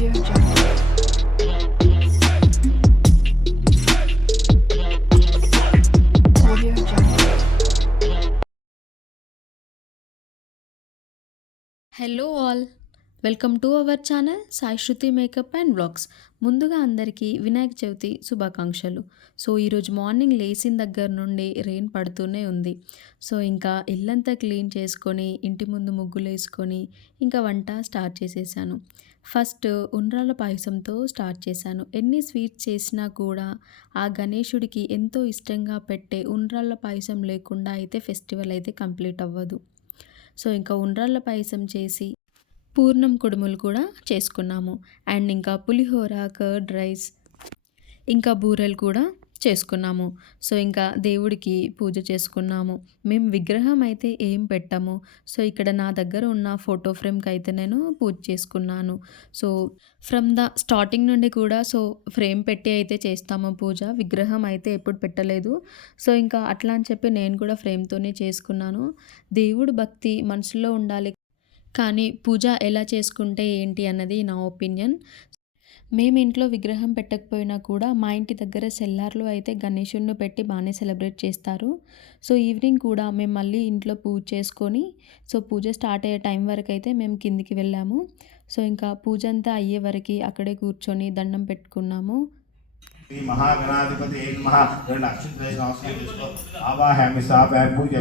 Audio Jungle. Audio Jungle. Hello all, welcome to our channel Sai Shruti makeup and vlogs. ముందుగా అందరికీ వినాయక చవితి శుభాకాంక్షలు. So ఈరోజు morning లేచిన దగ్గర నుండి రెయిన్ పడుతూనే ఉంది. సో ఇంకా ఇల్లంతా క్లీన్ చేసుకొని ఇంటి ముందు ముగ్గులు వేసుకొని ఇంకా వంట స్టార్ట్ చేసేసాను. ఫస్ట్ ఉండ్రాళ్ళ పాయసంతో స్టార్ట్ చేశాను. ఎన్ని స్వీట్స్ చేసినా కూడా ఆ గణేశుడికి ఎంతో ఇష్టంగా పెట్టే ఉండ్రాళ్ళ పాయసం లేకుండా అయితే ఫెస్టివల్ అయితే కంప్లీట్ అవ్వదు. సో ఇంకా ఉండ్రాళ్ళ పాయసం చేసి పూర్ణం కుడుములు కూడా చేసుకున్నాము. అండ్ ఇంకా పులిహోర, కర్డ్ రైస్, ఇంకా బూరెలు కూడా చేసుకున్నాము. సో ఇంకా దేవుడికి పూజ చేసుకున్నాము. మేము విగ్రహం అయితే ఏం పెట్టాము. సో ఇక్కడ నా దగ్గర ఉన్న ఫోటో ఫ్రేమ్కి అయితే నేను పూజ చేసుకున్నాను. సో ఫ్రమ్ ద స్టార్టింగ్ నుండి కూడా ఫ్రేమ్ పెట్టి అయితే చేస్తాము పూజ. విగ్రహం అయితే ఎప్పుడు పెట్టలేదు. సో ఇంకా అట్లా అని చెప్పి నేను కూడా ఫ్రేమ్తోనే చేసుకున్నాను. దేవుడు భక్తి మనసులో ఉండాలి, కానీ పూజ ఎలా చేసుకుంటే ఏంటి అన్నది నా ఒపీనియన్. మేము ఇంట్లో విగ్రహం పెట్టకపోయినా కూడా మా ఇంటి దగ్గర సెల్లార్లో అయితే గణేశుడిని పెట్టి బాగానే సెలబ్రేట్ చేస్తారు. సో ఈవినింగ్ కూడా మేము మళ్ళీ ఇంట్లో పూజ చేసుకొని పూజ స్టార్ట్ అయ్యే టైం వరకు అయితే మేము కిందికి వెళ్ళాము. సో ఇంకా పూజ అంతా అయ్యే వరకు అక్కడే కూర్చొని దండం పెట్టుకున్నాము. మహాగణాధిపతి ఆవాహయామి పూజ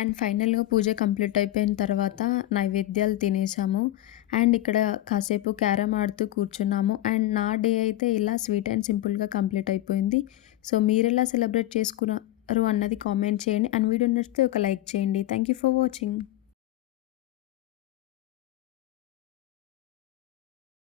అండ్ ఫైనల్గా పూజ కంప్లీట్ అయిపోయిన తర్వాత నైవేద్యాలు తినేసాము. అండ్ ఇక్కడ కాసేపు క్యారమ్ ఆడుతూ కూర్చున్నాము. అండ్ నా డే అయితే ఇలా స్వీట్ అండ్ సింపుల్గా కంప్లీట్ అయిపోయింది. సో మీరు ఎలా సెలబ్రేట్ చేసుకున్నారు అన్నది కామెంట్ చేయండి. అండ్ వీడియో నచ్చితే ఒక లైక్ చేయండి. Thank you for watching.